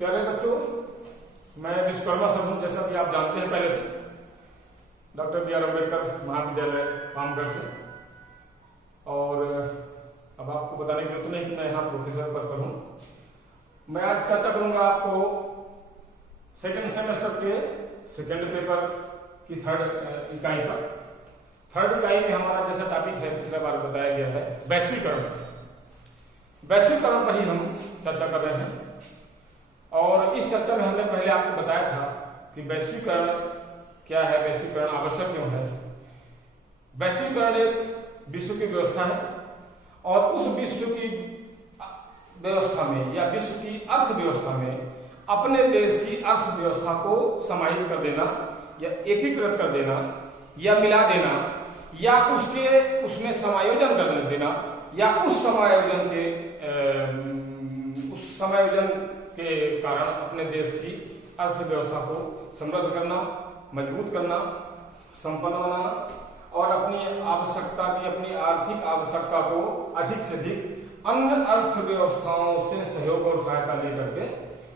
प्यारे बच्चों, मैं विश्वकर्मा सर हूं। जैसा कि आप जानते हैं पहले से डॉक्टर बी आर अम्बेडकर महाविद्यालय रामगढ़ से, और अब आपको बताने की जरूरत नहीं कि मैं यहाँ प्रोफेसर पद पर हूं। मैं आज चर्चा करूंगा आपको सेकेंड सेमेस्टर के सेकेंड पेपर की थर्ड इकाई पर। थर्ड इकाई में हमारा जैसा टॉपिक है पिछले बार बताया गया है वैश्वीकरण। वैश्वीकरण पर ही हम चर्चा कर रहे हैं, और इस चर्चा में हमने पहले आपको बताया था कि वैश्वीकरण क्या है, वैश्वीकरण आवश्यक क्यों है। वैश्वीकरण एक विश्व की व्यवस्था है, और उस विश्व की व्यवस्था में या विश्व की अर्थव्यवस्था में अपने देश की अर्थव्यवस्था को समाहित कर देना या एकीकृत कर देना या मिला देना या उसमें समायोजन कर देना या उस समायोजन के कारण अपने देश की अर्थव्यवस्था को समृद्ध करना, मजबूत करना, संपन्न बनाना और अपनी आवश्यकता की, अपनी आर्थिक आवश्यकता को अधिक से अधिक अन्य अर्थव्यवस्थाओं से सहयोग और सहायता लेकर के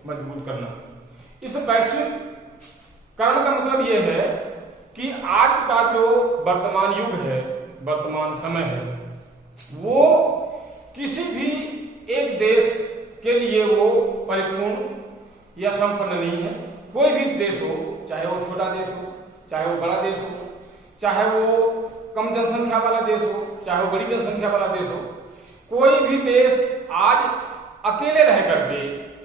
मजबूत करना। इस वैश्वीकरण का मतलब यह है कि आज का जो वर्तमान युग है, वर्तमान समय है, वो किसी भी एक देश के लिए वो परिपूर्ण या संपन्न नहीं है। कोई भी देश हो, चाहे वो छोटा देश हो, चाहे वो बड़ा देश हो, चाहे वो कम जनसंख्या वाला देश हो, चाहे वो बड़ी जनसंख्या वाला देश हो, कोई भी देश आज अकेले रह करके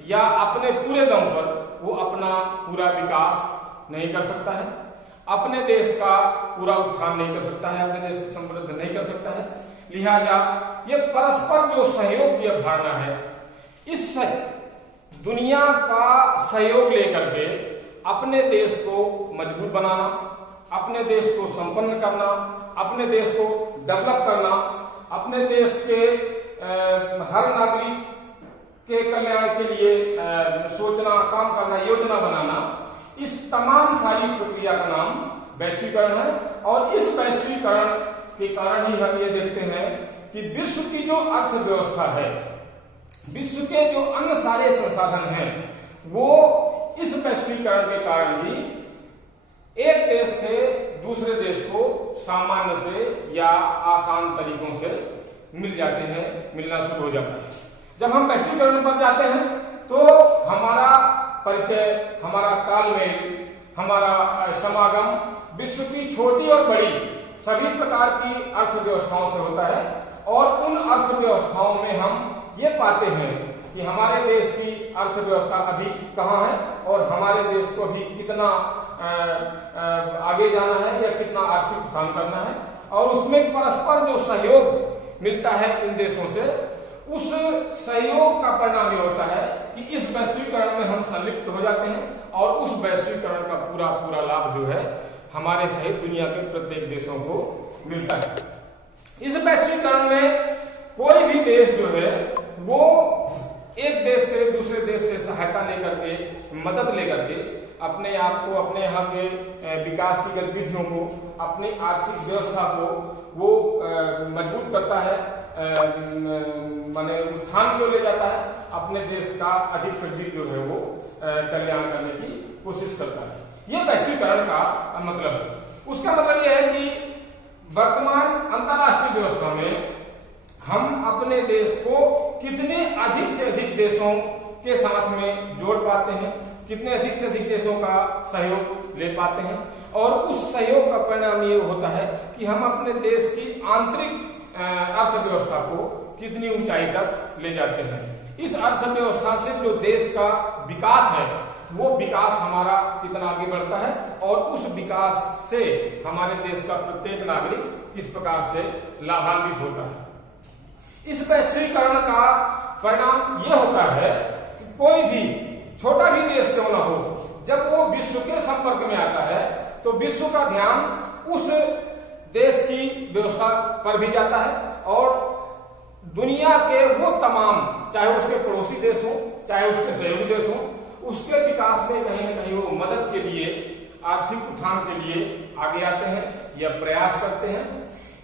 या अपने पूरे दम पर वो अपना पूरा विकास नहीं कर सकता है, अपने देश का पूरा उत्थान नहीं कर सकता है, अपने देश को समृद्ध नहीं कर सकता है। लिहाजा ये परस्पर जो सहयोग की अवधारणा है, इस दुनिया का सहयोग लेकर के अपने देश को मजबूत बनाना, अपने देश को संपन्न करना, अपने देश को डेवलप करना, अपने देश के हर नागरिक के कल्याण के लिए सोचना, काम करना, योजना बनाना, इस तमाम सारी प्रक्रिया का नाम वैश्वीकरण है। और इस वैश्वीकरण के कारण ही हम ये देखते हैं कि विश्व की जो अर्थव्यवस्था है, विश्व के जो अन्य सारे संसाधन हैं, वो इस वैश्वीकरण के कारण ही एक देश से दूसरे देश को सामान्य से या आसान तरीकों से मिल जाते हैं, मिलना शुरू हो जाता है। जब हम वैश्वीकरण पर जाते हैं तो हमारा परिचय, हमारा तालमेल, हमारा समागम विश्व की छोटी और बड़ी सभी प्रकार की अर्थव्यवस्थाओं से होता है, और उन अर्थव्यवस्थाओं में हम ये पाते हैं कि हमारे देश की अर्थव्यवस्था अभी कहाँ है और हमारे देश को अभी कितना आगे जाना है या कितना आर्थिक उत्थान करना है, और उसमें परस्पर जो सहयोग मिलता है इन देशों से, उस सहयोग का परिणाम ये होता है कि इस वैश्वीकरण में हम संलिप्त हो जाते हैं, और उस वैश्वीकरण का पूरा लाभ जो है हमारे सहित दुनिया के प्रत्येक देशों को मिलता है। इस वैश्वीकरण में कोई भी देश जो है वो एक देश से दूसरे देश से सहायता लेकर के, मदद लेकर के अपने आप को, अपने यहाँ के विकास की गतिविधियों को, अपनी आर्थिक व्यवस्था को वो मजबूत करता है, माने उत्थान को ले जाता है, अपने देश का अधिक से अधिक जो है वो कल्याण करने की कोशिश करता है। ये वैश्वीकरण का मतलब है। उसका मतलब यह है कि वर्तमान अंतरराष्ट्रीय व्यवस्था में हम अपने देश को कितने अधिक से अधिक देशों के साथ में जोड़ पाते हैं, कितने अधिक से अधिक देशों का सहयोग ले पाते हैं, और उस सहयोग का परिणाम ये होता है कि हम अपने देश की आंतरिक अर्थव्यवस्था को कितनी ऊंचाई तक ले जाते हैं। इस अर्थव्यवस्था से जो देश का विकास है, वो विकास हमारा कितना आगे बढ़ता है, और उस विकास से हमारे देश का प्रत्येक नागरिक किस प्रकार से लाभान्वित होता है। इस वैश्वीकरण का परिणाम यह होता है कि कोई भी छोटा भी देश क्यों न हो, जब वो विश्व के संपर्क में आता है तो विश्व का ध्यान उस देश की व्यवस्था पर भी जाता है, और दुनिया के वो तमाम, चाहे उसके पड़ोसी देश हो, चाहे उसके सहयोगी देश हो, उसके विकास में कहीं न कहीं वो मदद के लिए, आर्थिक उत्थान के लिए आगे आते हैं या प्रयास करते हैं।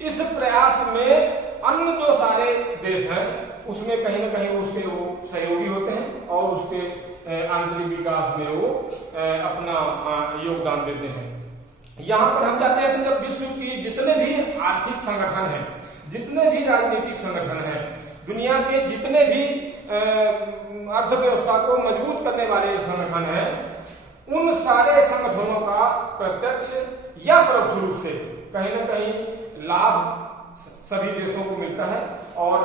इस प्रयास में अन्य जो सारे देश हैं उसमें कहीं न कहीं उसके वो सहयोगी होते हैं और उसके आंतरिक विकास में वो अपना योगदान देते हैं। यहाँ पर हम जाते हैं कि जब विश्व की जितने भी आर्थिक संगठन हैं, जितने भी राजनीतिक संगठन हैं, दुनिया के जितने भी अर्थव्यवस्था को मजबूत करने वाले संगठन हैं, उन सारे संगठनों का प्रत्यक्ष या परोक्ष रूप से कहीं ना कहीं लाभ सभी देशों को मिलता है और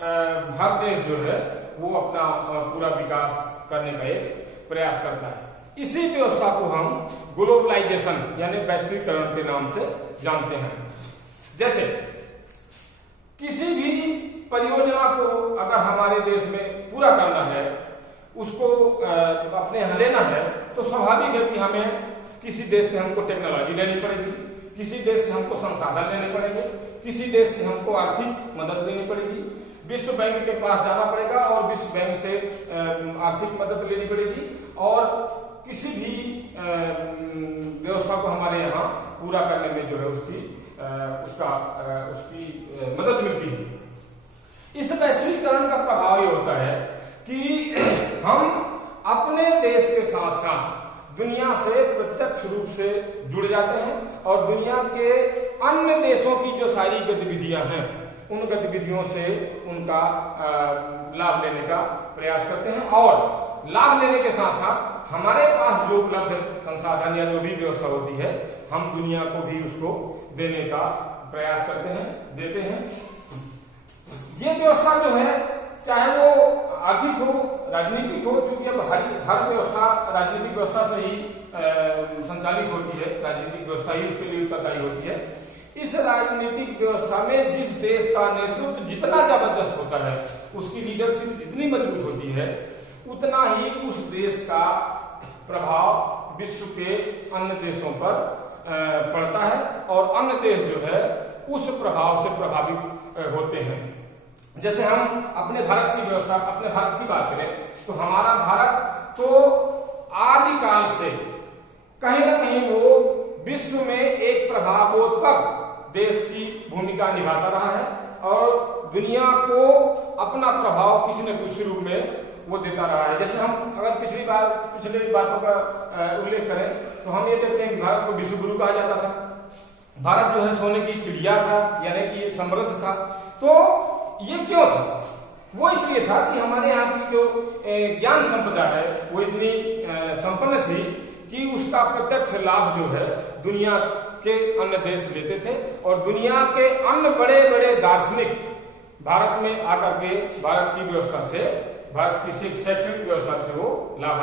भारत देश जो है वो अपना पूरा विकास करने का एक प्रयास करता है। इसी व्यवस्था को हम ग्लोबलाइजेशन यानी वैश्वीकरण के नाम से जानते हैं। जैसे किसी भी परियोजना को अगर हमारे देश में पूरा करना है, उसको अपने यहाँ लेना है, तो स्वाभाविक है कि हमें किसी देश से हमको टेक्नोलॉजी लेनी पड़ेगी, किसी देश से हमको संसाधन लेने पड़ेंगे, किसी देश से हमको आर्थिक मदद लेनी पड़ेगी, विश्व बैंक के पास जाना पड़ेगा और विश्व बैंक से आर्थिक मदद लेनी पड़ेगी और किसी भी व्यवस्था को हमारे यहाँ पूरा करने में जो है उसकी मदद मिलती है। इस वैश्वीकरण का प्रभाव ये होता है कि हम अपने देश के साथ साथ दुनिया से प्रत्यक्ष रूप से जुड़ जाते हैं और दुनिया के अन्य देशों की जो सारी गतिविधियां हैं, उन गतिविधियों से उनका लाभ लेने का प्रयास करते हैं और लाभ लेने के साथ साथ हमारे पास जो उपलब्ध संसाधन या जो भी व्यवस्था होती है, हम दुनिया को भी उसको देने का प्रयास करते हैं, देते हैं। ये व्यवस्था जो है, चाहे वो आर्थिक हो, राजनीतिक हो, चूंकि अब हर व्यवस्था राजनीतिक व्यवस्था से ही संचालित होती है, राजनीतिक व्यवस्था ही उसके लिए उत्तरदायी होती है। इस राजनीतिक व्यवस्था में जिस देश का नेतृत्व जितना जबरदस्त होता है, उसकी लीडरशिप जितनी मजबूत होती है, उतना ही उस देश का प्रभाव विश्व के अन्य देशों पर पड़ता है और अन्य देश जो है उस प्रभाव से प्रभावित होते हैं। जैसे हम अपने भारत की व्यवस्था, अपने भारत की बात करें तो हमारा भारत तो आदिकाल से कहीं ना कहीं वो विश्व में एक प्रभावोत्तक देश की भूमिका निभाता रहा है और दुनिया को अपना प्रभाव किसी न किसी रूप में वो देता रहा है। जैसे हम अगर पिछले बातों का उल्लेख करें तो हम ये देखते हैं कि भारत को विश्व गुरु कहा जाता था। भारत जो है सोने की चिड़िया था, यानी कि समृद्ध था। तो ये क्यों था? वो इसलिए था कि हमारे यहाँ की जो ज्ञान संपदा है वो इतनी संपन्न थी कि उसका प्रत्यक्ष लाभ जो है दुनिया के अन्य देश लेते थे और दुनिया के अन्य बड़े बड़े दार्शनिक भारत में आकर के भारत की व्यवस्था से, भारत की शैक्षणिक व्यवस्था से वो लाभ